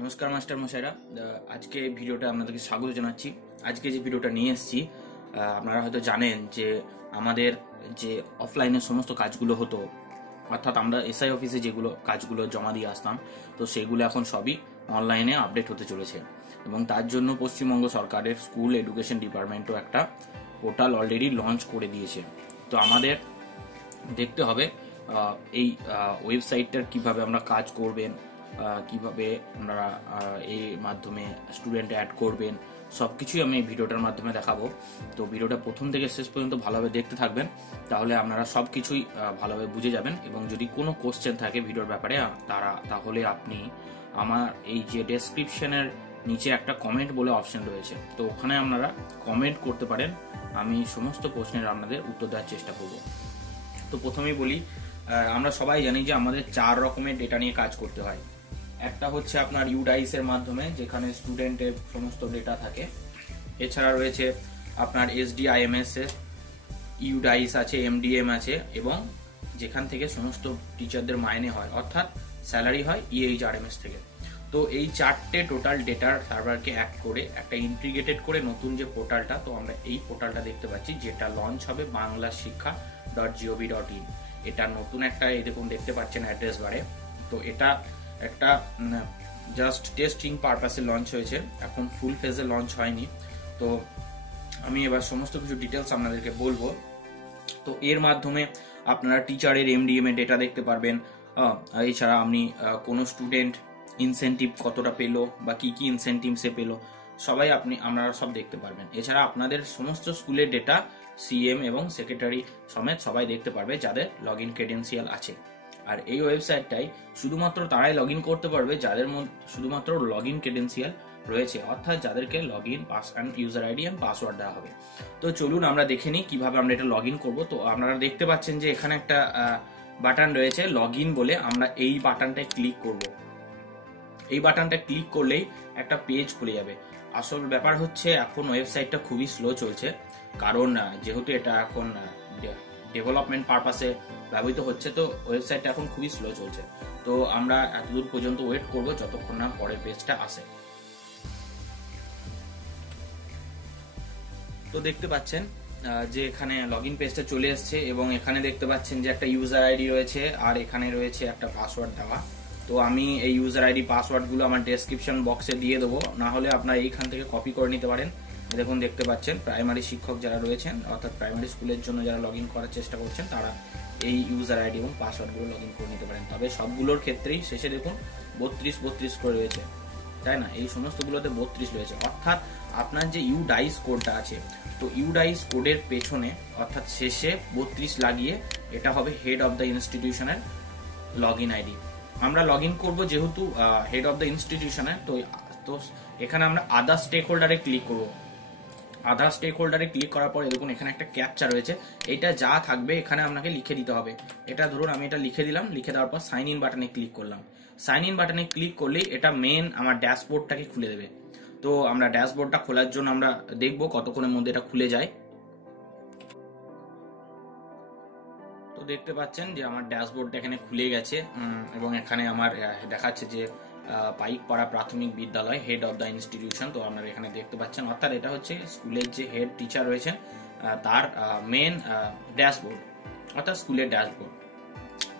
নমস্কার মাস্টার মশাইরা, আজকে ভিডিওটা আপনাদেরকে স্বাগত জানাচ্ছি। আজকে যে ভিডিওটা নিয়ে এসেছি, আপনারা হয়তো জানেন যে আমাদের যে অফলাইনের সমস্ত কাজগুলো হতো, অর্থাৎ আমরা এসআই অফিসে যেগুলো কাজগুলো জমা দিয়ে আসতাম, তো সেগুলো এখন সবই অনলাইনে আপডেট হতে চলেছে। এবং তার জন্য পশ্চিমবঙ্গ সরকারের স্কুল এডুকেশন ডিপার্টমেন্টও একটা পোর্টাল অলরেডি লঞ্চ করে দিয়েছে। তো আমাদের দেখতে হবে এই ওয়েবসাইটটার কিভাবে আমরা কাজ করবেন, কিভাবে আপনারা এই মাধ্যমে স্টুডেন্ট অ্যাড করবেন, সবকিছুই আমি এই ভিডিওটার মাধ্যমে দেখাবো। তো ভিডিওটা প্রথম থেকে শেষ পর্যন্ত ভালোভাবে দেখতে থাকবেন, তাহলে আপনারা সবকিছুই ভালোভাবে বুঝে যাবেন। এবং যদি কোনো কোশ্চেন থাকে ভিডিওর ব্যাপারে তাহলে আপনি আমার এই যে ডেসক্রিপশনের নিচে একটা কমেন্ট বলে অপশন রয়েছে, তো ওখানে আপনারা কমেন্ট করতে পারেন। আমি সমস্ত প্রশ্নের আপনাদের উত্তর দেওয়ার চেষ্টা করব। তো প্রথমেই বলি, আমরা সবাই জানি যে আমাদের 4 রকমের ডেটা নিয়ে কাজ করতে হয়। একটা হচ্ছে আপনার ইউডাইস এর মাধ্যমে, যেখানে স্টুডেন্টের সমস্ত ডেটা থাকে। এছাড়া রয়েছে আপনার এসডিআইএমএস এর ইউডাইস আছে, এমডিএম আছে, এবং যেখান থেকে সমস্ত টিচারদের মাইনে হয়, অর্থাৎ স্যালারি হয় ইএইচআরএমএস থেকে। তো এই 4টে টোটাল ডেটার সার্ভারকে অ্যাড করে একটা ইন্টিগ্রেটেড করে নতুন যে পোর্টালটা, তো আমরা এই পোর্টালটা দেখতে পাচ্ছি, যেটা লঞ্চ হবে banglaShiksha.gov.in। এটা নতুন একটা, এই দেখুন দেখতে পাচ্ছেন অ্যাড্রেস বারে। তো এটা একটা জাস্ট টেস্টিং পারপাসে লঞ্চ হয়েছে, এখন ফুল ফেজে লঞ্চ হয়নি। তো আমি এবার সমস্ত কিছু ডিটেলস আপনাদেরকে বলবো। তো এর মাধ্যমে আপনারা টিচারের এমডিএম এর ডেটা দেখতে পারবেন। এছাড়া আপনি কোনো স্টুডেন্ট ইনসেন্টিভ কতটা পেলো বা কি কি ইনসেন্টিভ সে পেলো, সবাই আপনারা সব দেখতে পারবেন। এছাড়া আপনাদের সমস্ত স্কুলের ডেটা সিএম এবং সেক্রেটারি সমেত সবাই দেখতে পারবে যাদের লগ ইন ক্রেডেন্সিয়াল আছে। আর এই ওয়েবসাইটটাই শুধুমাত্র তারাই লগ ইন করতে পারবে যাদের মধ্যে শুধুমাত্র লগ ইন ক্রেডেন্সিয়াল রয়েছে, অর্থাৎ যাদেরকে log in user ID and password দেওয়া হবে। তো চলুন আমরা দেখে নিই কিভাবে আমরা এটা লগ ইন করবো। তো আপনারা দেখতে পাচ্ছেন যে এখানে একটা বাটন রয়েছে লগ ইন বলে, আমরা এই বাটনটায় ক্লিক করব। এই বাটনটা ক্লিক করলেই একটা পেজ খুলে যাবে। আসল ব্যাপার হচ্ছে এখন ওয়েবসাইটটা খুবই স্লো চলছে, কারণ যেহেতু এটা এখন ডেভেলপমেন্ট পারপাসে ব্যবহৃত হচ্ছে, তো ওয়েবসাইটটা এখন খুবই স্লো চলছে। তো আমরা এতদূর পর্যন্ত ওয়েট করব যতক্ষণ না পরের পেজটা আসে। তো দেখতে পাচ্ছেন যে এখানে লগ ইন পেজটা চলে এসছে, এবং এখানে দেখতে পাচ্ছেন যে একটা ইউজার আইডি রয়েছে আর এখানে রয়েছে একটা পাসওয়ার্ড দেওয়া। তো আমি এই ইউজার আইডি পাসওয়ার্ডগুলো আমার ডেসক্রিপশন বক্সে দিয়ে দেবো, না হলে আপনারা এইখান থেকে কপি করে নিতে পারেন। দেখুন দেখতে পাচ্ছেন প্রাইমারি শিক্ষক যারা রয়েছেন, অর্থাৎ প্রাইমারি স্কুলের জন্য যারা লগ ইন করার চেষ্টা করছেন, তারা এই ইউজার আইডি এবং পাসওয়ার্ডগুলো লগ ইন করে নিতে পারেন। তবে সবগুলোর ক্ষেত্রেই শেষে দেখুন 32 করে রয়েছে, তাই না? এই সমস্তগুলোতে 32 রয়েছে, অর্থাৎ আপনার যে ইউডাইস কোডটা আছে, তো ইউডাইস কোডের পেছনে অর্থাৎ শেষে 32 লাগিয়ে এটা হবে হেড অফ দ্য ইনস্টিটিউশনের লগ ইন আইডি। আমরা লগ ইন করবো যেহেতু হেড অফ দ্য ইনস্টিটিউশনের, তো এখানে আমরা আদার স্টেক হোল্ডারে ক্লিক করবো। আদার স্টেক হোল্ডারে ক্লিক করার পরে দেখুন এখানে একটা ক্যাপচা রয়েছে, এটা যা থাকবে এখানে আপনাকে লিখে দিতে হবে। এটা ধরুন আমি এটা লিখে দিলাম, লিখে দেওয়ার পর সাইন ইন বাটনে ক্লিক করলাম। সাইন ইন বাটনে ক্লিক করলেই এটা মেন আমার ড্যাশবোর্ডটাকে খুলে দেবে। তো আমরা ড্যাশবোর্ডটা খোলার জন্য আমরা দেখবো কতক্ষণের মধ্যে এটা খুলে যায়। তো দেখতে পাচ্ছেন যে আমার ড্যাশবোর্ডটা এখানে খুলে গেছে, এবং এখানে আমার দেখাচ্ছে যে পাইকপাড়া প্রাথমিক বিদ্যালয় হেড অফ দ্য ইনস্টিটিউশন। তো আপনারা এখানে দেখতে পাচ্ছেন, অর্থাৎ এটা হচ্ছে স্কুলের যে হেড টিচার রয়েছেন তার মেন ড্যাশবোর্ড, অর্থাৎ স্কুলের ড্যাশবোর্ড।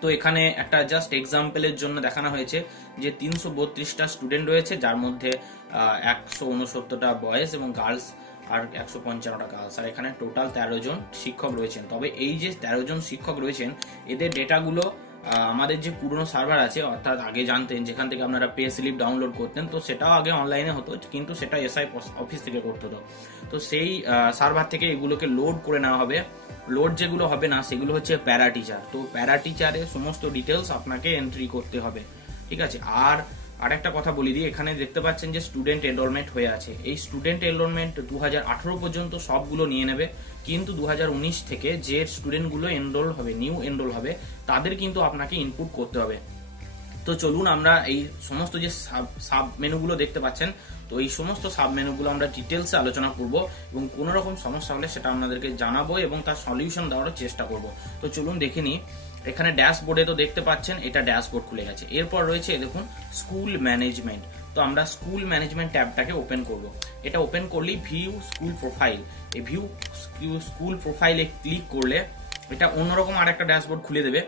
তো এখানে একটা জাস্ট এক্সাম্পলের জন্য দেখানো হয়েছে যে 332টা স্টুডেন্ট রয়েছে, যার মধ্যে 169টা বয়েজ এবং গার্লস আর 155টা গার্লস, আর এখানে টোটাল 13 জন শিক্ষক রয়েছেন। তবে এই যে 13 জন শিক্ষক রয়েছেন, এদের ডেটাগুলো আমাদের যে পুরনো সার্ভার আছে, অর্থাৎ আগে জানতেন যেখান থেকে আপনারা পে স্লিপ ডাউনলোড করতেন, তো সেটাও আগে অনলাইনে হতো, কিন্তু সেটা এসআই অফিস থেকে করতে হতো। তো সেই সার্ভার থেকে এগুলোকে লোড করে নেওয়া হবে। লোড যেগুলো হবে না সেগুলো হচ্ছে প্যারা টিচার। তো প্যারা টিচারের সমস্ত ডিটেলস আপনাকে এন্ট্রি করতে হবে, ঠিক আছে? আর আরেকটা কথা বলি দিই, এখানে দেখতে পাচ্ছেন যে স্টুডেন্ট এনরোলমেন্ট হয়ে আছে। এই স্টুডেন্ট এনরোলমেন্ট 2018 পর্যন্ত সবগুলো নিয়ে নেবে, কিন্তু 2019 থেকে যে স্টুডেন্টগুলো এনরোল হবে, নিউ এনরোল হবে, তাদের কিন্তু আপনাকে ইনপুট করতে হবে। তো চলুন আমরা এই সমস্ত যে সাব মেনুগুলো দেখতে পাচ্ছেন, তো এই সমস্ত সাব মেনুগুলো আমরা ডিটেলসে আলোচনা করব, এবং কোনো রকম সমস্যা হলে সেটা আপনাদেরকে জানাবো এবং তার সলিউশন দেওয়ার চেষ্টা করব। তো চলুন দেখে নিই। এখানে ড্যাশবোর্ডে তো দেখতে পাচ্ছেন এটা ড্যাশবোর্ড খুলে গেছে। এরপর রয়েছে দেখুন স্কুল ম্যানেজমেন্ট। তো আমরা স্কুল ম্যানেজমেন্ট ট্যাবটাকে ওপেন করব। এটা ওপেন করলেই ভিউ স্কুল প্রোফাইল, এই ভিউ স্কুল প্রোফাইলে ক্লিক করলে এটা অন্যরকম আর একটা ড্যাশবোর্ড খুলে দেবে,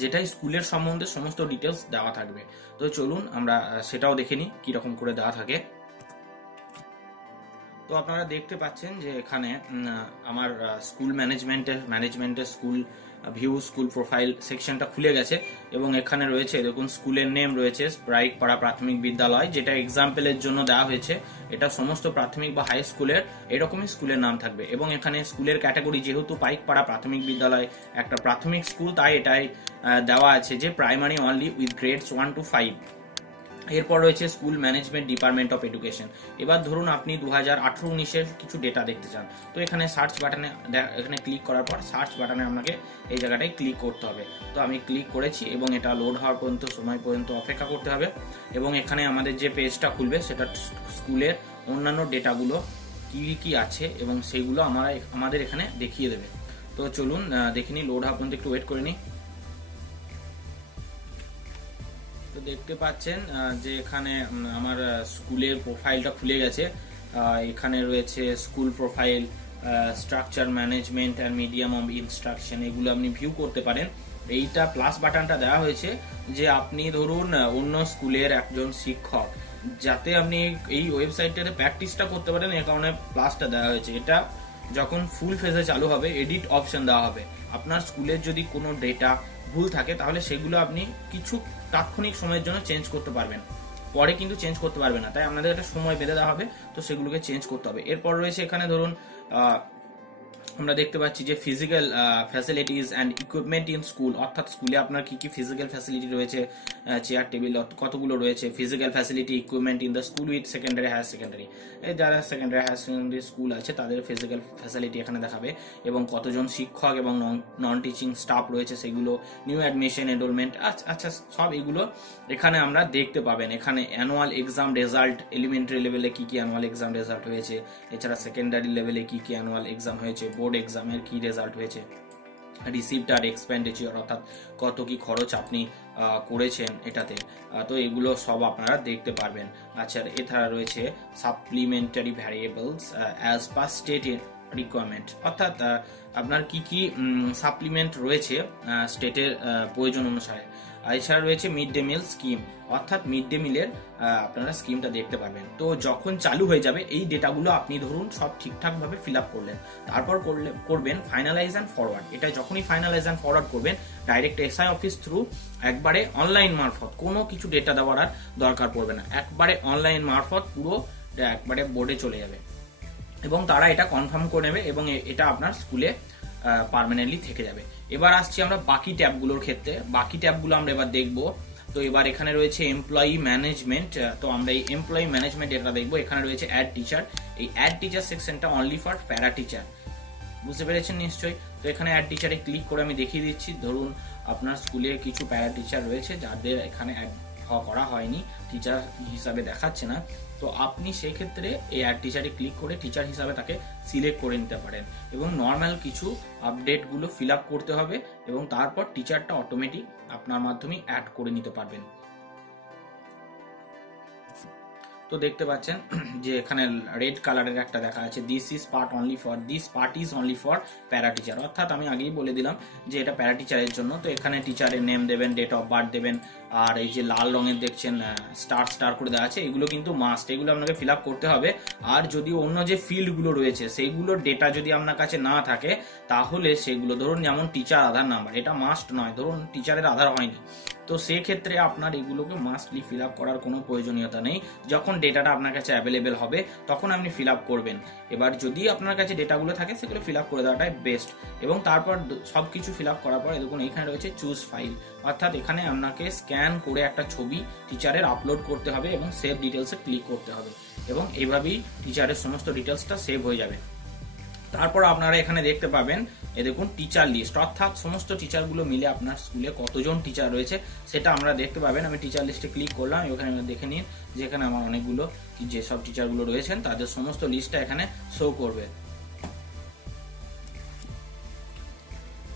যেটাই স্কুলের সম্বন্ধে সমস্ত ডিটেলস দেওয়া থাকবে। তো চলুন আমরা সেটাও দেখে নিই কিরকম করে দেওয়া থাকে। তো আপনারা দেখতে পাচ্ছেন যে এখানে আমার স্কুল ম্যানেজমেন্টের স্কুল ভিউ স্কুল প্রোফাইল সেকশনটা খুলে গেছে এবং এখানে রয়েছে দেখুন স্কুলের নেম রয়েছে পাড়া প্রাথমিক বিদ্যালয়, যেটা এক্সাম্পলের জন্য দেওয়া হয়েছে। এটা সমস্ত প্রাথমিক বা হাই স্কুলের এরকমই স্কুলের নাম থাকবে এবং এখানে স্কুলের ক্যাটাগরি যেহেতু পাড়া প্রাথমিক বিদ্যালয় একটা প্রাথমিক স্কুল, তাই এটাই দেওয়া আছে যে primary only with grades 1 to 5। এরপর রয়েছে school management department of education. এবার ধরুন আপনি 2018-19-এর কিছু ডেটা দেখতে চান, তো এখানে সার্চ বাটনে এখানে ক্লিক করার পর সার্চ বাটনে আপনাকে এই জায়গাটায় ক্লিক করতে হবে। তো আমি ক্লিক করেছি এবং এটা লোড হওয়ার পর্যন্ত সময় পর্যন্ত অপেক্ষা করতে হবে এবং এখানে আমাদের যে পেজটা খুলবে সেটা স্কুলের অন্যান্য ডেটাগুলো কি কি আছে এবং সেইগুলো আমাদের এখানে দেখিয়ে দেবে। তো চলুন দেখে নিই, লোড হওয়ার পর্যন্ত একটু ওয়েট করে নিই। তো দেখতে পাচ্ছেন যে এখানে আমার স্কুলের প্রোফাইলটা খুলে গেছে। এখানে রয়েছে school profile, structure management and medium of instruction, এগুলো আপনি ভিউ করতে পারেন। এইটা প্লাস বাটনটা দেওয়া হয়েছে যে আপনি ধরুন অন্য স্কুলের একজন শিক্ষক, যাতে আপনি এই ওয়েবসাইটটাতে প্র্যাকটিসটা করতে পারেন, এ কারণে প্লাসটা দেওয়া হয়েছে। এটা যখন ফুল ফেজে চালু হবে এডিট অপশন দেওয়া হবে। আপনার স্কুলের যদি কোনো ডেটা ভুল থাকে তাহলে সেগুলো আপনি কিছু তাৎক্ষণিক সময়ের জন্য চেঞ্জ করতে পারবেন, পরে কিন্তু চেঞ্জ করতে পারবেন না, তাই আপনাদের একটা সময় বেঁধে দেওয়া হবে, তো সেগুলোকে চেঞ্জ করতে হবে। এরপর রয়েছে এখানে ধরুন আমরা দেখতে পাচ্ছি যে physical facilities and equipment in school, অর্থাৎ স্কুলে আপনার কি কি ফিজিক্যাল ফ্যাসিলিটি রয়েছে, চেয়ার টেবিল কতগুলো রয়েছে, physical facility equipment in the school with secondary higher secondary, এই যারা সেকেন্ডারি হায়ার সেকেন্ডারি স্কুল আছে তাদের ফিজিক্যাল ফ্যাসিলিটি এখানে দেখাবে এবং কতজন শিক্ষক এবং নন টিচিং স্টাফ রয়েছে সেগুলো, নিউ অ্যাডমিশন এনরোলমেন্ট, আচ্ছা সব এগুলো এখানে আমরা দেখতে পাবেন। এখানে অ্যানুয়াল এক্সাম রেজাল্ট, এলিমেন্টারি লেভেলে কি কি অ্যানুয়াল এক্সাম রেজাল্ট হয়েছে, এছাড়া সেকেন্ডারি লেভেলে কি কি অ্যানুয়াল এক্সাম হয়েছে, বোর্ড এক্সামের কি রেজাল্ট হয়েছে, রিসিভড আর এক্সপেন্ডিচার অর্থাৎ কত কি খরচ আপনি করেছেন এটাতে, তো এগুলো সব আপনারা দেখতে পারবেন। আচ্ছা, এছাড়া রয়েছে supplementary variables as per state requirement, অর্থাৎ আপনার কি কি সাপ্লিমেন্ট রয়েছে স্টেটের প্রয়োজন অনুসারে। এছাড়া রয়েছে মিড ডে মিল স্কিম, অর্থাৎ মিড ডে মিলের আপনারা স্কিমটা দেখতে পাবেন। তো যখন চালু হয়ে যাবে এই ডেটাগুলো আপনি ধরুন সব ঠিকঠাক ভাবে ফিল আপ করলেন, তারপর করবেন ফাইনালাইজ অ্যান্ড ফরওয়ার্ড। এটা যখনই ফাইনালাইজ অ্যান্ড ফরওয়ার্ড করবেন ডাইরেক্ট এসআই অফিস থ্রু একবারে অনলাইন মারফত, কোনো কিছু ডেটা দেওয়ার আর দরকার পড়বে না, একবারে অনলাইন মারফত পুরো একবারে বোর্ডে চলে যাবে এবং তারা এটা কনফার্ম করে নেবে এবং এটা আপনার স্কুলে পার্মানেন্টলি থেকে যাবে। এবার আসছি আমরা বাকি ট্যাবগুলোর ক্ষেত্রে, বাকি ট্যাবগুলো আমরা এবার দেখবো। তো এবার এখানে রয়েছে এমপ্লয়ি ম্যানেজমেন্ট, তো আমরা এই এমপ্লয়ি ম্যানেজমেন্ট এটা দেখবো। এখানে রয়েছে অ্যাড টিচার, এই অ্যাড টিচার সেকশনটা অনলি ফর প্যারা টিচার, বুঝতে পেরেছেন নিশ্চয়ই। তো এখানে অ্যাড টিচারে ক্লিক করে আমি দেখিয়ে দিচ্ছি, ধরুন আপনার স্কুলে কিছু প্যারা টিচার রয়েছে যাদের এখানে অ্যাড করা হয়নি, টিচার হিসাবে দেখাচ্ছে না, তো আপনি সেই ক্ষেত্রে এই অ্যাড টিচারে ক্লিক করে টিচার হিসাবে তাকে সিলেক্ট করে নিতে পারেন এবং নর্মাল কিছু আপডেটগুলো ফিল আপ করতে হবে এবং তারপর টিচারটা অটোমেটিক আপনার মাধ্যমে অ্যাড করে নিতে পারবেন। তো দেখতে পাচ্ছেন যে এখানে রেড কালারের একটা দেখা আছে, this part is only for para teacher, অর্থাৎ আমি আগেই বলে দিলাম যে এটা প্যারা টিচারের জন্য। তো এখানে টিচারের নেম দেবেন, ডেট অফ বার্থ দেবেন, আর এই যে লাল রঙের দেখছেন স্টার করে দেওয়া আছে এগুলো কিন্তু মাস্ট, এগুলো আপনাকে ফিল আপ করতে হবে। আর যদি অন্য যে ফিল্ডগুলো রয়েছে সেইগুলোর ডেটা যদি আপনার কাছে না থাকে তাহলে সেগুলো ধরুন যেমন টিচার আধার নাম্বার, এটা মাস্ট নয়, ধরুন টিচারের আধার হয়নি, তো সেক্ষেত্রে আপনার এগুলোকে মাস্টলি ফিল আপ করার কোনো প্রয়োজনীয়তা নেই। যখন ডেটাটা আপনার কাছে অ্যাভেলেবেল হবে তখন আপনি ফিল আপ করবেন। এবার যদি আপনার কাছে ডেটাগুলো থাকে সেগুলো ফিল আপ করে দেওয়াটাই বেস্ট এবং তারপর সবকিছু ফিল আপ করার পর দেখুন এখানে রয়েছে চুজ ফাইল, অর্থাৎ এখানে আপনাকে স্ক্যান করে একটা ছবি টিচারের আপলোড করতে হবে এবং সেভ ডিটেলসে ক্লিক করতে হবে এবং এইভাবেই টিচারের সমস্ত ডিটেলসটা সেভ হয়ে যাবে। তারপর আপনারা এখানে দেখতে পাবেন এই দেখুন টিচার লিস্ট, অর্থাৎ সমস্ত টিচারগুলো মিলে আপনার স্কুলে কতজন টিচার রয়েছে সেটা আমরা দেখতে পাবেন। আমি টিচার লিস্টে ক্লিক করলাম, এখানে দেখে নিন যে এখানে আমার অনেকগুলো যেসব টিচারগুলো রয়েছেন তাদের সমস্ত লিস্টটা এখানে শো করবে।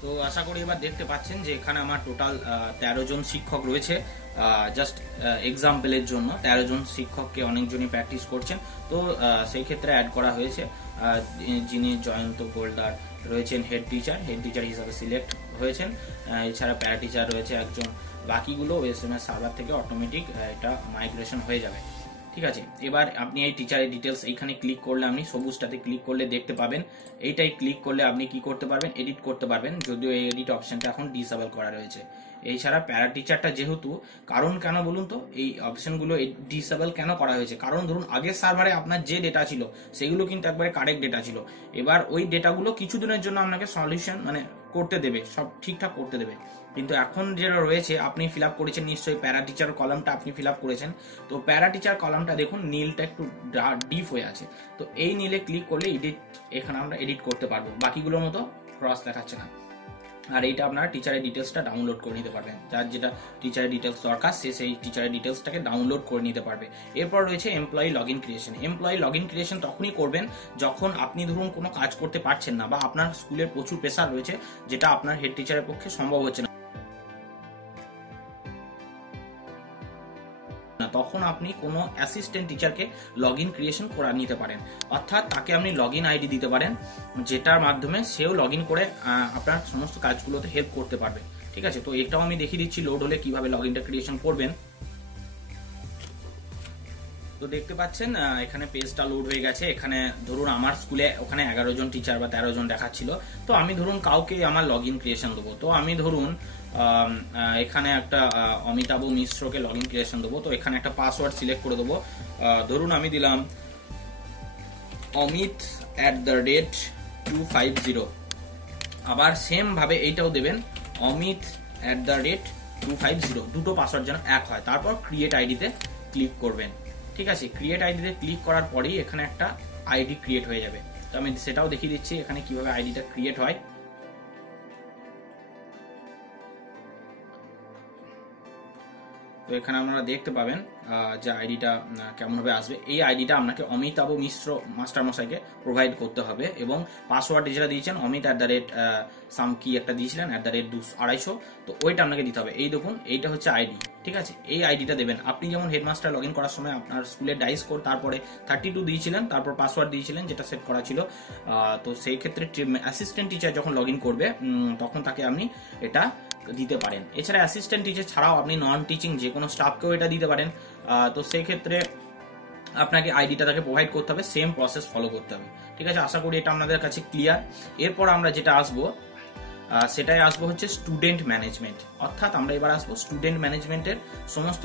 তো তো আশা করি এবার দেখতে পাচ্ছেন যে এখানে আমার টোটাল 13 জন শিক্ষক রয়েছে। জাস্ট এক্সাম্পলের জন্য 13 জন শিক্ষককে অনেকজনই প্র্যাকটিস করছেন, তো সেই ক্ষেত্রে অ্যাড করা হয়েছে। যিনি জয়ন্ত গোলদার রয়েছেন হেড টিচার হিসাবে সিলেক্ট হয়েছেন। এছাড়া প্যারা টিচার রয়েছে একজন, বাকিগুলো এসএমএস সার্ভার থেকে অটোমেটিক এটা মাইগ্রেশন হয়ে যাবে। ঠিক আছে, এবার আপনি এই টিচারের ডিটেলস এইখানে ক্লিক করলে, আপনি সবুজটাতে ক্লিক করলে দেখতে পাবেন। এইটাই ক্লিক করলে আপনি কি করতে পারবেন, এডিট করতে পারবেন, যদিও এই এডিট অপশনটা এখন ডিসেবল করা রয়েছে। এছাড়া প্যারা টিচারটা যেহেতু, কারণ কেন বলুন তো, এই অপশনগুলো ডিসেবল কেন করা হয়েছে, কারণ ধরুন আগের সার্ভারে আপনার যে ডেটা ছিল সেগুলো কিন্তু একবারে কারেক্ট ডেটা ছিল। এবার ওই ডেটাগুলো কিছুদিনের জন্য আপনাকে সলিউশন মানে করতে দেবে, সব ঠিকঠাক করতে দেবে। কিন্তু এখন যেটা রয়েছে, আপনি ফিল আপ করেছেন নিশ্চয়ই প্যারা টিচার কলামটা আপনি ফিল আপ করেছেন। তো প্যারা টিচার কলামটা দেখুন নীলটা একটু ডিপ হয়ে আছে, তো এই নীলে ক্লিক করলে এডিট, এখানে আমরা এডিট করতে পারবো, বাকিগুলোর মতো ক্রস দেখাচ্ছে না। আর এইটা আপনারা টিচারের ডিটেলসটা ডাউনলোড করে নিতে পারবেন, যার যেটা টিচারের ডিটেলস দরকার সে সেই টিচারের ডিটেলসটাকে ডাউনলোড করে নিতে পারবে। এরপর রয়েছে employee log in creation. Employee log in creation তখনই করবেন যখন আপনি ধরুন কোনো কাজ করতে পারছেন না, বা আপনার স্কুলের প্রচুর প্রেসার রয়েছে যেটা আপনার হেড টিচারের পক্ষে সম্ভব হচ্ছে না, তখন আপনি কোনো অ্যাসিস্ট্যান্ট টিচারকে লগ ইন ক্রিয়েশন করে নিতে পারেন। অর্থাৎ তাকে আপনি লগ ইন আইডি দিতে পারেন, যেটার মাধ্যমে সেও লগ ইন করে আপনার সমস্ত কাজগুলোতে হেল্প করতে পারবে। ঠিক আছে, তো এটাও আমি দেখিয়ে দিচ্ছি লোড হলে কিভাবে লগ ইনটা ক্রিয়েশন করবেন। তো দেখতে পাচ্ছেন এখানে পেজটা লোড হয়ে গেছে। এখানে ধরুন আমার স্কুলে ওখানে 11 জন টিচার বা 13 জন দেখাচ্ছিল, তো আমি ধরুন কাউকে আমার লগ ইন ক্রিয়েশন দেবো। তো আমি ধরুন এখানে একটা অমিতাভ মিশ্রকে লগ ইন ক্রিয়েশন দেবো। তো এখানে একটা পাসওয়ার্ড সিলেক্ট করে দেবো, ধরুন আমি দিলাম omit@250। আবার সেম ভাবে এইটাও দেবেন omit@250, দুটো পাসওয়ার্ড যেন এক হয়। তারপর ক্রিয়েট আইডিতে ক্লিক করবেন। ঠিক আছে, ক্রিয়েট আইডিতে ক্লিক করার পরেই এখানে একটা আইডি ক্রিয়েট হয়ে যাবে। তো আমি সেটাও দেখিয়ে দিচ্ছি এখানে কিভাবে আইডিটা ক্রিয়েট হয়। তো এখানে আপনারা দেখতে পাবেন যে আইডিটা কেমনভাবে আসবে। এই আইডিটা আপনাকে অমিতাভ মিশ্র মাস্টারমশাইকে প্রোভাইড করতে হবে, এবং পাসওয়ার্ড যেটা দিয়েছেন সাম কি একটা দিয়েছিলেন @250, তো ওইটা আপনাকে দিতে হবে। এই দেখুন এইটা হচ্ছে আইডি। ঠিক আছে, এই আইডিটা দেবেন। আপনি যেমন হেডমাস্টার লগ ইন করার সময় আপনার স্কুলের ডাইস কোড তারপরে 32 দিয়েছিলেন, তারপর পাসওয়ার্ড দিয়েছিলেন যেটা সেট করা ছিল, তো সেই ক্ষেত্রে অ্যাসিস্ট্যান্ট টিচার যখন লগ ইন করবে তখন তাকে আপনি এটা দিতে পারেন। এছাড়া অ্যাসিস্ট্যান্ট টিচার ছাড়াও আপনি নন টিচিং যে কোনো স্টাফকেও এটা দিতে পারেন। তো সেই ক্ষেত্রে আপনাকে আইডিটা তাকে প্রোভাইড করতে হবে, সেম প্রসেস ফলো করতে হবে। ঠিক আছে, আশা করি এটা আপনাদের কাছে ক্লিয়ার। এরপর আমরা যেটা আসবো সেটাই আসবো হচ্ছে স্টুডেন্ট ম্যানেজমেন্ট। অর্থাৎ আমরা এবার আসবো স্টুডেন্ট ম্যানেজমেন্টের সমস্ত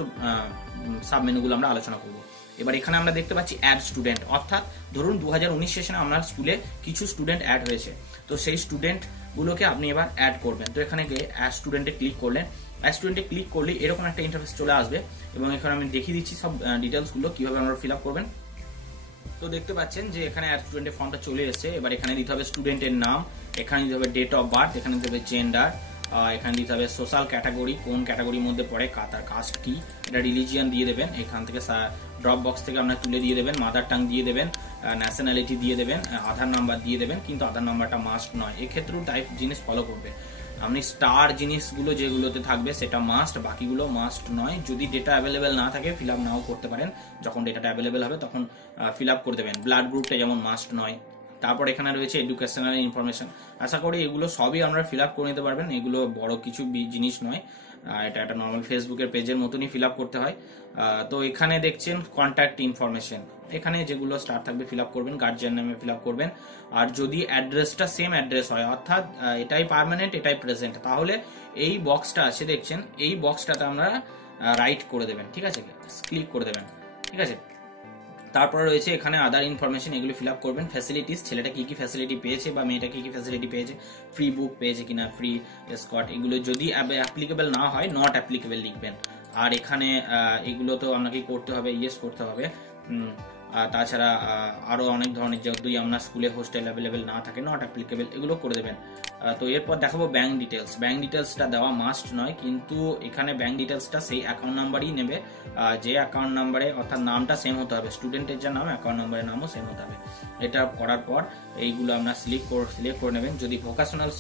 সাবমেনুগুলো আমরা আলোচনা করব। এবার এখানে আমরা দেখতে পাচ্ছি অ্যাড স্টুডেন্ট, অর্থাৎ ধরুন 2019 সেশনে আপনার স্কুলে কিছু স্টুডেন্ট অ্যাড হয়েছে, তো সেই স্টুডেন্টগুলোকে আপনি এবার অ্যাড করবেন। তো এখানে গিয়ে অ্যাড স্টুডেন্টে ক্লিক করলেন, অ্যাড স্টুডেন্টে ক্লিক করলে এরকম একটা ইন্টারফেস চলে আসবে, এবং এখানে আমি দেখিয়ে দিচ্ছি সব ডিটেলসগুলো কিভাবে আপনারা ফিল আপ করবেন। তো দেখতে পাচ্ছেন যে এখানে অ্যাড স্টুডেন্টের ফর্মটা চলে এসেছে। এবার এখানে দিতে হবে স্টুডেন্টের নাম, এখানে দিতে হবে ডেট অফ বার্থ, এখানে দিতে হবে জেন্ডার, এখানে দিতে হবে সোশ্যাল ক্যাটাগরি, কোন ক্যাটাগরির মধ্যে পড়ে, তার কাস্ট কি, এটা রিলিজিয়ান দিয়ে দেবেন। এখান থেকে ড্রপ বক্স থেকে আপনার তুলে দিয়ে দেবেন, মাদার টাং দিয়ে দেবেন, ন্যাশনালিটি দিয়ে দেবেন, আধার নাম্বার দিয়ে দেবেন, কিন্তু আধার নাম্বারটা মাস্ট নয়, এক্ষেত্রেও টাইপ জিনিস ফলো করবে। আপনি স্টার জিনিসগুলো যেগুলোতে থাকবে সেটা মাস্ট, বাকিগুলো মাস্ট নয়। যদি ডেটা অ্যাভেলেবেল না থাকে ফিল আপ নাও করতে পারেন, যখন ডেটাটা অ্যাভেলেবেল হবে তখন ফিল আপ করে দেবেন। ব্লাড গ্রুপটা যেমন মাস্ট নয়। তারপর এখানে রয়েছে এডুকেশনাল ইনফরমেশন, আশা করি এগুলো সবই আমরা ফিল আপ করে নিতে পারবেন, এগুলো বড় কিছু জিনিস নয়, এটা একটা নর্মাল ফেসবুকের পেজের মতনই ফিল আপ করতে হয়। তো এখানে দেখছেন কন্ট্যাক্ট ইনফরমেশন, এখানে যেগুলো স্টার থাকবে ফিল আপ করবেন, গার্জিয়ান নামে ফিল আপ করবেন। আর যদি অ্যাড্রেসটা সেম অ্যাড্রেস হয়, অর্থাৎ এটাই পার্মানেন্ট এটাই প্রেজেন্ট, তাহলে এই বক্সটা আছে দেখছেন, এই বক্সটাতে আমরা রাইট করে দেবেন। ঠিক আছে, ক্লিক করে দেবেন। ঠিক আছে, তারপরে রয়েছে এখানে আদার ইনফরমেশন, এগুলো ফিল আপ করবেন। ফ্যাসিলিটিস, ছেলেটা কি কি ফ্যাসিলিটি পেয়েছে বা মেয়েটা কি কি ফ্যাসিলিটি পেয়েছে, ফ্রি বুক পেয়েছে কিনা, ফ্রি স্কট, এগুলো যদি অ্যাপ্লিকেবল না হয় নট অ্যাপ্লিকেবল লিখবেন। আর এখানে এগুলো তো আপনাকে করতে হবে, ইয়েস করতে হবে। তাছাড়া আরো অনেক ধরনের, যদি আপনার স্কুলে হোস্টেল অ্যাভেলেবেল না থাকে নট অ্যাপ্লিকেবল, এগুলো করে দেবেন। তো এরপর দেখাবো ব্যাংক ডিটেলস। ব্যাংক ডিটেলসটা দেওয়া মাস্ট নয়, কিন্তু এখানে ব্যাংক ডিটেলসটা সেই অ্যাকাউন্ট নাম্বারই নেবে, যে অ্যাকাউন্ট নাম্বারে, অর্থাৎ নামটা সেম হতে হবে, স্টুডেন্টের যে নাম অ্যাকাউন্ট নাম্বারের নামও সেম হতে হবে। এটা করার পর এইগুলো আপনার সিলেক্ট করে নেবেন। যদি ভোকেশনাল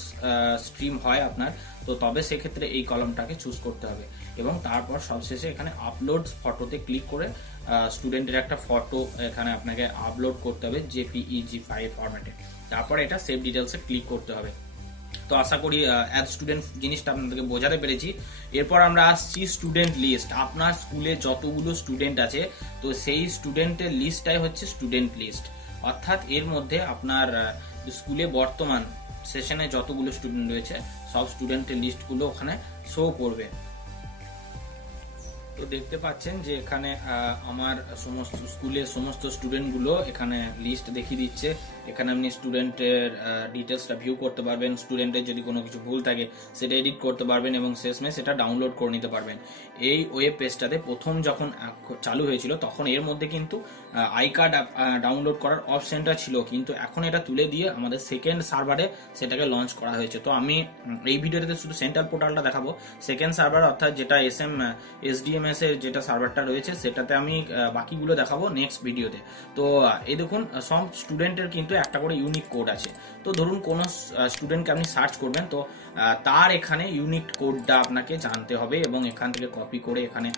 স্ট্রিম হয় আপনার, তো তবে সেক্ষেত্রে এই কলমটাকে চুজ করতে হবে। এবং তারপর সবশেষে এখানে আপলোড ফটোতে ক্লিক করে স্টুডেন্টের একটা ফটো এখানে আপনাকে আপলোড করতে হবে জেপিইজি ফাইল ফরম্যাটে। তারপর এটা সেভ ডিটেলসে ক্লিক করতে হবে। তো আশা করি অ্যাজ স্টুডেন্ট জিনিসটা আপনাদেরকে বোঝাতে পেরেছি। এরপর আমরা আসছি স্টুডেন্ট লিস্ট। আপনার স্কুলে যতগুলো স্টুডেন্ট আছে, তো সেই স্টুডেন্টের লিস্টটাই হচ্ছে স্টুডেন্ট লিস্ট। অর্থাৎ এর মধ্যে আপনার স্কুলে বর্তমান সেশনে যতগুলো স্টুডেন্ট রয়েছে সব স্টুডেন্টের লিস্টগুলো ওখানে শো করবে। তো দেখতে পাচ্ছেন যে এখানে আমার সমস্ত স্কুলের সমস্ত স্টুডেন্টগুলো এখানে লিস্ট দেখিয়ে দিচ্ছে। এখানে আপনি স্টুডেন্টের ডিটেলসটা ভিউ করতে পারবেন, স্টুডেন্টের যদি কোনো কিছু ভুল থাকে সেটা এডিট করতে পারবেন এবং শেষমেশ সেটা ডাউনলোড করে নিতে পারবেন। এই ওয়েব পেজটাতে প্রথম যখন চালু হয়েছিল তখন এর মধ্যে কিন্তু আই কার্ড ডাউনলোড করার অপশনটা ছিল, কিন্তু এখন এটা তুলে দিয়ে আমাদের সেকেন্ড সার্ভারে সেটাকে লঞ্চ করা হয়েছে। তো আমি এই ভিডিওতে শুধু সেন্ট্রাল পোর্টালটা দেখাবো। সেকেন্ড সার্ভার অর্থাৎ যেটা এসডিএমএস এর যেটা সার্ভারটা রয়েছে সেটাতে আমি বাকিগুলো দেখাবো নেক্সট ভিডিওতে। তো এই দেখুন সব স্টুডেন্টের কিন্তু একটা করে ইউনিক কোড আছে। তো ধরুন কোনো স্টুডেন্টকে আপনি সার্চ করবেন, তো তার এখানে ইউনিক কোডটা আপনাকে জানতে হবে এবং এখান থেকে কপি করে এখানে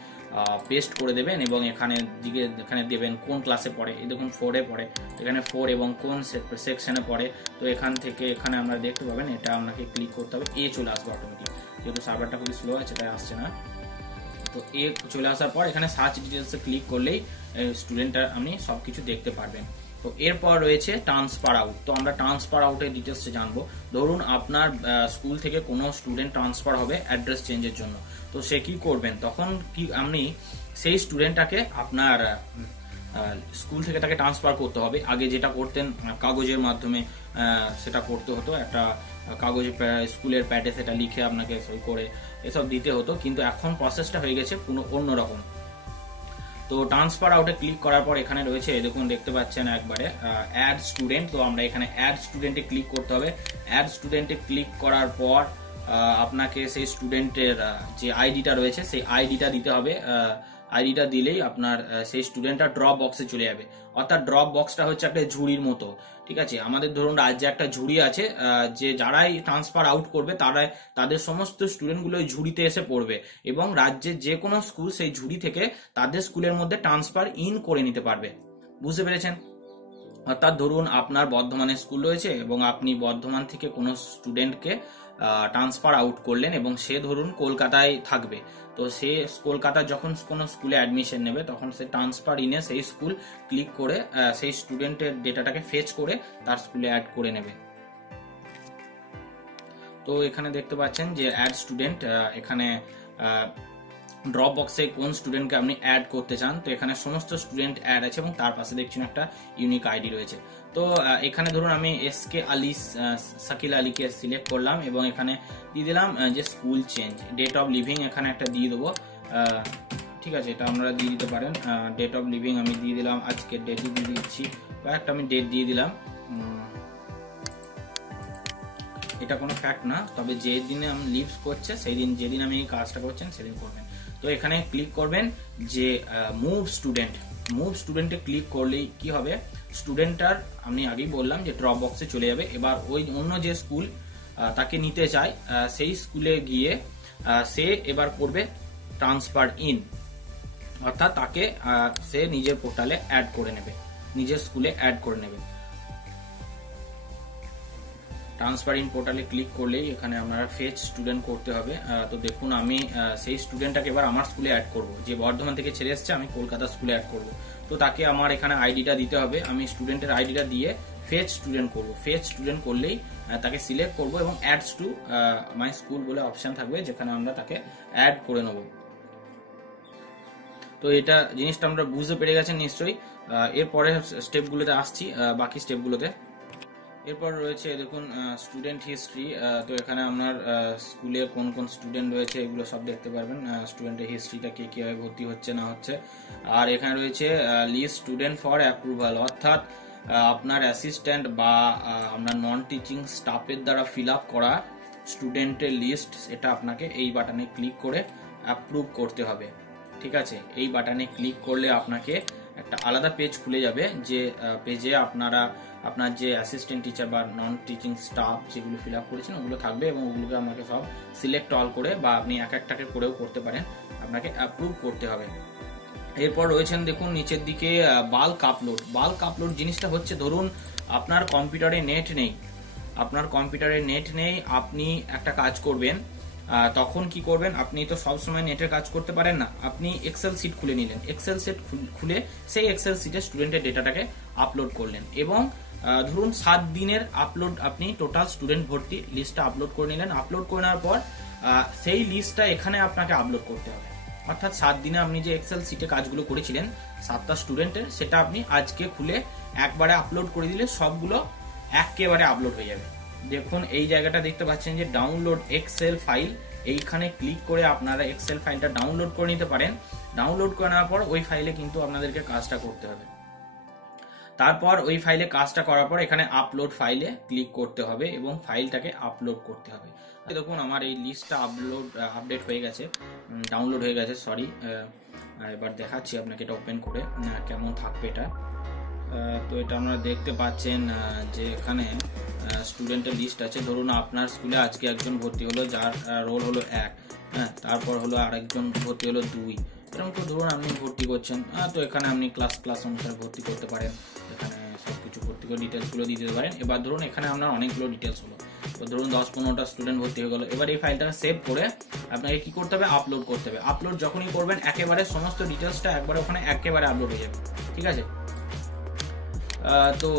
পেস্ট করে দেবেন এবং এখানে দেবেন কোন ক্লাসে পড়ে। এই দেখুন 4-এ পড়ে, এখানে 4 এবং কোন সেকশনে পড়ে। তো এখান থেকে এখানে আমরা দেখতে পাবেন, এটা আপনাকে ক্লিক করতে হবে, এ চলে আসবে অটোমেটিক। যেহেতু সার্ভারটা খুবই স্লো আছে তাই আসছে না। তো এ চলে আসার পর এখানে সার্চ ডিটেলসে ক্লিক করলেই স্টুডেন্টটা আপনি সবকিছু দেখতে পারবেন। তো এরপর রয়েছে ট্রান্সফার আউট। তো আমরা ট্রান্সফার আউটের ডিটেলস জানবো। ধরুন আপনার স্কুল থেকে কোনো স্টুডেন্ট ট্রান্সফার হবে অ্যাড্রেস চেঞ্জের জন্য, তো সে কি করবেন, তখন কি আপনি সেই স্টুডেন্টটাকে আপনার স্কুল থেকে তাকে ট্রান্সফার করতে হবে। আগে যেটা করতেন কাগজের মাধ্যমে সেটা করতে হতো, একটা কাগজে স্কুলের প্যাডে সেটা লিখে আপনাকে সই করে এসব দিতে হতো, কিন্তু এখন প্রসেসটা হয়ে গেছে কোনো অন্যরকম। তো ট্রান্সফার আউটে ক্লিক করার পর এখানে রয়েছে, দেখুন দেখতে পাচ্ছেন একবারে অ্যাড স্টুডেন্ট। তো আমরা এখানে অ্যাড স্টুডেন্টে ক্লিক করতে হবে। অ্যাড স্টুডেন্টে ক্লিক করার পর আপনাকে সেই স্টুডেন্টের যে আইডিটা রয়েছে সেই আইডিটা দিতে হবে। আইডিটা দিলেই আপনার সেই স্টুডেন্টটা ড্রপ বক্সে চলে যাবে। অর্থাৎ ড্রপ বক্সটা হচ্ছে একটা ঝুড়ির মতো, ঠিক আছে। আমাদের ধরুন রাজ্যে একটা ঝুড়ি আছে, যে যারাই ট্রান্সফার আউট করবে তাদের সমস্ত স্টুডেন্টগুলো ওই ঝুড়িতে এসে পড়বে এবং রাজ্যের যে কোনো স্কুল সেই ঝুড়ি থেকে তাদের স্কুলের মধ্যে ট্রান্সফার ইন করে নিতে পারবে। বুঝতে পেরেছেন? অর্থাৎ ধরুন আপনার বর্ধমানে স্কুল রয়েছে এবং আপনি বর্ধমান থেকে কোনো স্টুডেন্টকে ট্রান্সফার আউট করলেন এবং সে ধরুন কলকাতায় থাকবে। তো সে কলকাতা যখন কোনো স্কুলে অ্যাডমিশন নেবে তখন সে ট্রান্সফার ইনে সেই স্কুল ক্লিক করে সেই স্টুডেন্টের ডেটাটাকে ফেচ করে তার স্কুলে অ্যাড করে নেবে। তো এখানে দেখতে পাচ্ছেন যে অ্যাড স্টুডেন্ট, এখানে ড্রপ বক্সে কোন স্টুডেন্টকে আপনি অ্যাড করতে চান, তো এখানে সমস্ত স্টুডেন্ট অ্যাড আছে এবং তার পাশে দেখছেন একটা ইউনিক আইডি রয়েছে। তো এখানে ধরুন আমি শাকিল আলীকে সিলেক্ট করলাম এবং এখানে দিয়ে দিলাম যে school change, date of leaving এখানে একটা দিয়ে দেবো। ঠিক আছে, এটা আপনারা দিয়ে দিতে পারেন। ডেট অফ লিভিং আমি দিয়ে দিলাম, আজকের ডেটই দিয়ে দিচ্ছি, বা একটা আমি ডেট দিয়ে দিলাম। এটা কোনো ফ্যাক্ট না, তবে যে দিনে আমি লিভস করছে সেই দিন, যেদিন আমি এই কাজটা করছেন সেদিন করবেন। তো এখানে ক্লিক করবেন যে মুভ স্টুডেন্টে ক্লিক করলেই কি হবে, স্টুডেন্টটার আমি আগেই বললাম যে ড্রপ বক্সে চলে যাবে। এবার ওই অন্য যে স্কুল তাকে নিতে চায় সেই স্কুলে গিয়ে সে এবার করবে ট্রান্সফার ইন, অর্থাৎ তাকে সে নিজের পোর্টালে অ্যাড করে নেবে, নিজের স্কুলে অ্যাড করে নেবে। ট্রান্সফার ইন পোর্টালে ক্লিক করলেই এখানে আমরা ফেচ স্টুডেন্ট করতে হবে। তো দেখুন আমি সেই স্টুডেন্টটাকে এবার আমার স্কুলে অ্যাড করব, যে বর্ধমান থেকে ছেড়ে এসছে আমি কলকাতা স্কুলে অ্যাড করব। তো তাকে আমার এখানে আইডিটা দিতে হবে, আমি স্টুডেন্টের আইডিটা দিয়ে ফেচ স্টুডেন্ট করব। ফেচ স্টুডেন্ট করলেই তাকে সিলেক্ট করব এবং অ্যাডস টু মাই স্কুল বলে অপশন থাকবে, যেখানে আমরা তাকে অ্যাড করে নেব। তো এটা জিনিসটা আমরা বুঝতে পেরে গেছেন নিশ্চয়ই। এরপরে স্টেপগুলোতে আসছি, বাকি স্টেপগুলোতে। এরপর রয়েছে দেখুন স্টুডেন্ট হিস্ট্রি। তো এখানে আপনার স্কুলে কোন কোন স্টুডেন্ট রয়েছে এগুলো সব দেখতে পারবেন, স্টুডেন্টের হিস্ট্রিটা কে কিভাবে ভর্তি হচ্ছে না হচ্ছে। আর এখানে রয়েছে লিস্ট স্টুডেন্ট ফর অ্যাপ্রুভাল, অর্থাৎ আপনার অ্যাসিস্ট্যান্ট বা আপনার নন টিচিং স্টাফের দ্বারা ফিল আপ করা স্টুডেন্টের লিস্ট, এটা আপনাকে এই বাটনে ক্লিক করে অ্যাপ্রুভ করতে হবে। ঠিক আছে, এই বাটনে ক্লিক করলে আপনাকে একটা আলাদা পেজ খুলে যাবে, যে পেজে আপনার যে অ্যাসিস্ট্যান্ট টিচার বা নন টিচিং স্টাফ যেগুলো ফিল আপ করেছেন ওগুলো থাকবে, এবং ওগুলোকে আপনাকে সব সিলেক্ট অল করে, বা আপনি এক একটাকে করেও করতে পারেন, আপনাকে অ্যাপ্রুভ করতে হবে। এরপর রয়েছেন দেখুন নিচের দিকে বাল্ক আপলোড জিনিসটা হচ্ছে, ধরুন আপনার কম্পিউটারে নেট নেই, আপনি একটা কাজ করবেন, তখন কি করবেন, আপনি তো সবসময় নেটের কাজ করতে পারেন না, আপনি এক্সেল শিট খুলে নিলেন, এক্সেল শিট খুলে সেই এক্সেল শিটে স্টুডেন্টের ডেটাটাকে আপলোড করলেন, এবং ধরুন 7 দিনের আপলোড, আপনি টোটাল স্টুডেন্ট ভর্তি লিস্টটা আপলোড করে নিলেন। আপলোড করে নেওয়ার পর সেই লিস্টটা এখানে আপনাকে আপলোড করতে হবে, অর্থাৎ 7 দিনে আপনি যে এক্সেল শিটে কাজগুলো করেছিলেন 7টা স্টুডেন্টের, সেটা আপনি আজকে খুলে একবারে আপলোড করে দিলে সবগুলো একেবারে আপলোড হয়ে যাবে। দেখুন এই জায়গাটা দেখতে পাচ্ছেন যে ডাউনলোড এক্সেল ফাইল, এইখানে ক্লিক করে আপনারা এক্সেল ফাইলটা ডাউনলোড করে নিতে পারেন। ডাউনলোড করে নেওয়ার পর ওই ফাইলে কিন্তু আপনাদেরকে কাজটা করতে হবে। তারপর ওই ফাইলে কাজটা করার পর এখানে আপলোড ফাইলে ক্লিক করতে হবে এবং ফাইলটাকে আপলোড করতে হবে। দেখুন আমার এই লিস্টটা আপডেট হয়ে গেছে, ডাউনলোড হয়ে গেছে, সরি। এবার দেখাচ্ছি আপনাকে এটা ওপেন করে কেমন থাকবে এটা। তো এটা আপনারা দেখতে পাচ্ছেন যে এখানে স্টুডেন্টের লিস্ট আছে। ধরুন আপনার স্কুলে আজকে একজন ভর্তি হলো, যার রোল হলো 1, হ্যাঁ, তারপর হলো আরেকজন ভর্তি হলো 2, এরকম তো ধরুন আপনি ভর্তি করছেন, তো এখানে আপনি ক্লাস অনুসারে ভর্তি করতে পারেন, এখানে সবকিছু ভর্তি করে ডিটেলসগুলো দিয়ে দিতে পারেন। এবার ধরুন এখানে আপনার অনেকগুলো ডিটেলস হলো, তো ধরুন 10-15টা স্টুডেন্ট ভর্তি হয়ে গেলো। এবার এই ফাইলটাকে সেভ করে আপনাকে কি করতে হবে, আপলোড করতে হবে। আপলোড যখনই করবেন একেবারে সমস্ত ডিটেলসটা একবারে ওখানে একেবারে আপলোড হয়ে যাবে। ঠিক আছে, তো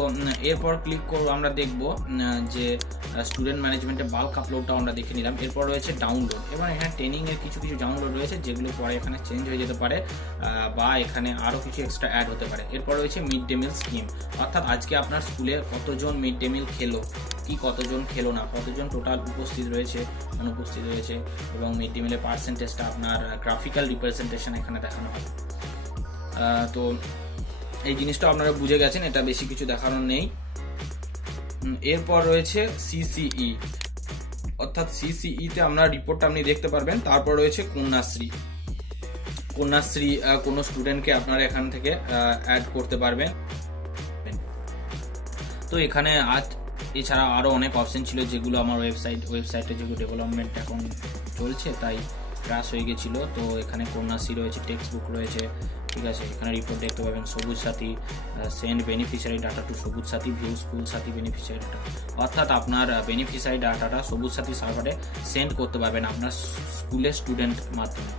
এরপর ক্লিক করব, আমরা দেখব যে স্টুডেন্ট ম্যানেজমেন্টের বাল্ক আপলোডটা আমরা দেখে নিলাম। এরপর রয়েছে ডাউনলোড, এবং এখানে ট্রেনিং এর কিছু ডাউনলোড রয়েছে, যেগুলো পরে এখানে চেঞ্জ হয়ে যেতে পারে, বা এখানে আরো কিছু এক্সট্রা অ্যাড হতে পারে। এরপর রয়েছে মিড ডে মিল স্কিম, অর্থাৎ আজকে আপনার স্কুলে কতজন মিড ডে মিল খেলো, কি কতজন খেলো না, কতজন টোটাল উপস্থিত রয়েছে, অনুপস্থিত রয়েছে, এবং মিড ডে মিলের পার্সেন্টেজটা আপনার গ্রাফিক্যাল রিপ্রেজেন্টেশন এখানে দেখানো হবে। তো এই জিনিসটা আপনারা বুঝে গেছেন, এটা বেশি কিছু দেখানোর নেই। এরপর রয়েছে সিসিই, অর্থাৎ সিসিই তে আপনার রিপোর্টটা আপনি দেখতে পারবেন। তারপর রয়েছে কন্যাশ্রী, কোনো স্টুডেন্টকে আপনারা এখান থেকে অ্যাড করতে পারবেন। তো এখানে এছাড়া আরো অনেক অপশন ছিল, যেগুলো আমার ওয়েবসাইটে যেগুলো ডেভেলপমেন্ট এখন চলছে তাই ক্রাশ হয়ে গেছিল। তো এখানে কন্যাশ্রী রয়েছে, টেক্সট বুক রয়েছে, ঠিক আছে। এখানে রিপোর্ট দেখতে পাবেন, সবুজ সাথী, সেন্ড বেনিফিশিয়ারি ডাটা টু সবুজ সাথী, ভিউ স্কুল সাথী বেনিফিশিয়ারি ডাটা, অর্থাৎ আপনার বেনিফিশিয়ারি ডাটাটা সবুজ সাথী সার্ভারে সেন্ড করতে পারবেন আপনার স্কুলের স্টুডেন্ট মাধ্যমে।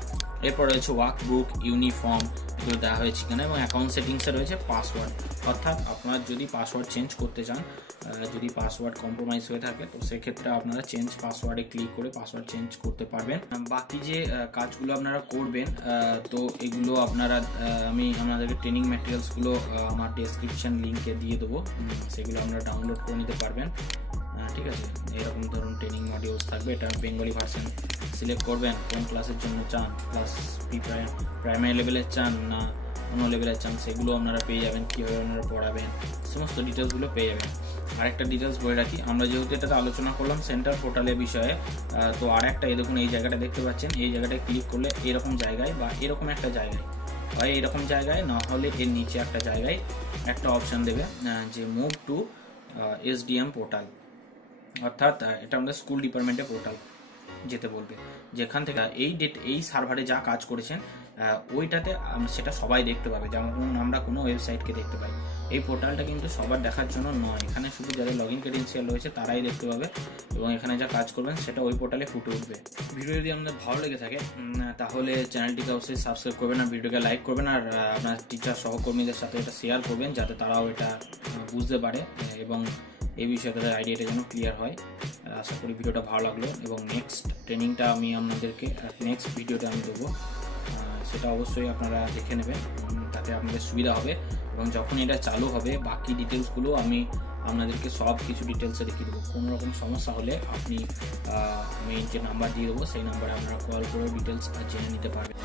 এরপর রয়েছে ওয়ার্কবুক, ইউনিফর্ম, এগুলো দেওয়া হয়েছে এখানে, এবং অ্যাকাউন্ট সেটিংসে রয়েছে পাসওয়ার্ড, অর্থাৎ আপনারা যদি পাসওয়ার্ড চেঞ্জ করতে চান, যদি পাসওয়ার্ড কম্প্রোমাইজ হয়ে থাকে তো সেক্ষেত্রে আপনারা চেঞ্জ পাসওয়ার্ডে ক্লিক করে পাসওয়ার্ড চেঞ্জ করতে পারবেন। বাকি যে কাজগুলো আপনারা করবেন, তো এগুলো আপনারা আমি আপনাদেরকে ট্রেনিং ম্যাটেরিয়ালসগুলো আমার ডেসক্রিপশন লিঙ্কে দিয়ে দেবো, সেগুলো আপনারা ডাউনলোড করে নিতে পারবেন। ঠিক আছে, এরকম ধরুন ট্রেনিং মডিউলস থাকবে। এটা বেঙ্গলি ভার্সন সিলেক্ট করবেন, কোন ক্লাসের জন্য চান, ক্লাস প্রাইমারি লেভেলের চান না অন্য লেভেলের চান, সেগুলো আপনারা পেয়ে যাবেন, কীভাবে আপনারা পড়াবেন সমস্ত ডিটেলসগুলো পেয়ে যাবেন। আরেকটা ডিটেলস বলে রাখি, আমরা যেহেতু এটাতে আলোচনা করলাম সেন্ট্রাল পোর্টালের বিষয়ে, তো আরেকটা এই দেখুন এই জায়গাটা দেখতে পাচ্ছেন, এই জায়গাটায় ক্লিক করলে এরকম জায়গায় বা এরকম একটা জায়গায়, হয় এরকম জায়গায় না হলে এর নিচে একটা জায়গায় একটা অপশান দেবে যে মুভ টু এসডিএম পোর্টাল, অর্থাৎ এটা আমাদের স্কুল ডিপার্টমেন্টের পোর্টাল যেতে বলবে, যেখান থেকে এই সার্ভারে যা কাজ করেছেন ওইটাতে সেটা সবাই দেখতে পাবে, যেমন আমরা কোনো ওয়েবসাইটকে দেখতে পাই। এই পোর্টালটা কিন্তু সবার দেখার জন্য নয়, এখানে শুধু যাদের লগ ইন ক্রেডেন্সিয়াল রয়েছে তারাই দেখতে পাবে, এবং এখানে যা কাজ করবেন সেটা ওই পোর্টালে ফুটে উঠবে। ভিডিও যদি আপনাদের ভালো লেগে থাকে তাহলে চ্যানেলটিকে অবশ্যই সাবস্ক্রাইব করবেন, আর ভিডিওকে লাইক করবেন, আর আপনার টিচার সহকর্মীদের সাথে এটা শেয়ার করবেন, যাতে তারাও এটা বুঝতে পারে এবং এই বিষয়ে তাদের আইডিয়াটা যেন ক্লিয়ার হয়। আশা করি ভিডিওটা ভালো লাগলো, এবং নেক্সট ট্রেনিংটা আমি আপনাদেরকে নেক্সট ভিডিওতে আমি দেবো, সেটা অবশ্যই আপনারা দেখে নেবেন, তাতে আপনাদের সুবিধা হবে। এবং যখন এটা চালু হবে বাকি ডিটেলসগুলো আমি আপনাদেরকে সব কিছু ডিটেলসে দেখিয়ে দেবো। কোনো রকম সমস্যা হলে আমি যে নাম্বার দিয়ে দেবো সেই নাম্বারে আপনারা কল করে ডিটেলস জেনে নিতে পারবেন।